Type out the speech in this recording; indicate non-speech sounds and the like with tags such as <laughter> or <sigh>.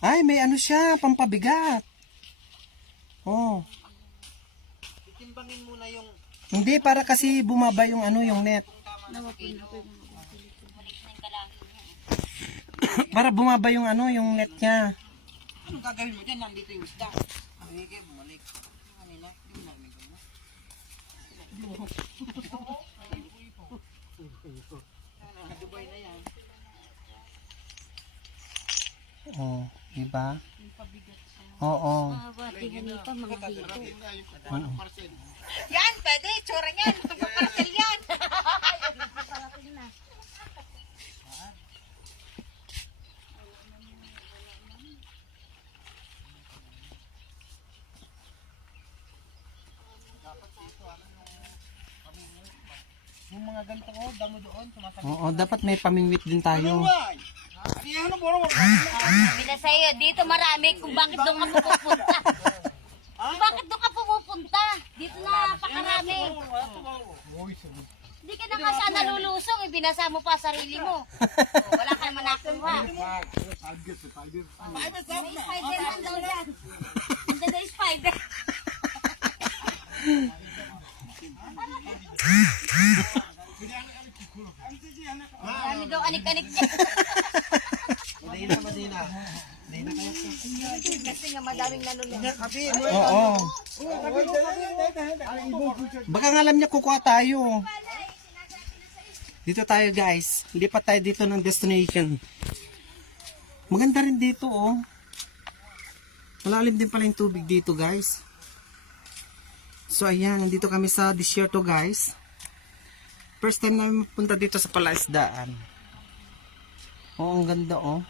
Ay, may ano siya, pampabigat. Oh. Timbangin muna yung Hindi, para kasi bumaba yung ano, yung net. <coughs> para bumaba yung ano, yung net niya. Anong gagawin mo dyan? Nandito yung isda. Kayo bumalik. Kanina, hindi mo namin gawin. Ano, Dubai na yan. Oh, di ba? Oo. Batihan nito, mga dito. Yan, pwede. Tsura niyan. Paparcel yan. Yung mga ganito ko, damo doon, sumasagot. Oo, dapat may pamingwit din tayo. Ano, boro. Sabi na sa'yo, dito marami kung bakit doon ka pumupunta. Kung bakit doon ka pumupunta? Dito na pakarami. Hindi ka na nga sana lulusong, ibinasa mo pa sarili mo. Oh, wala ka naman nakuha. May Spider-Man daw yan. Hindi na spider. Marami daw anik-anik dyan. Kasi nga madaming nanonood. Oo. Baka nga alam niya kukuha tayo. Dito tayo guys. Lipat tayo dito ng destination. Maganda rin dito oh. Malalim din pala yung tubig dito guys. So ayan, nandito kami sa desierto guys. First time namin punta dito sa palaisdaan. Oo, ang ganda oh.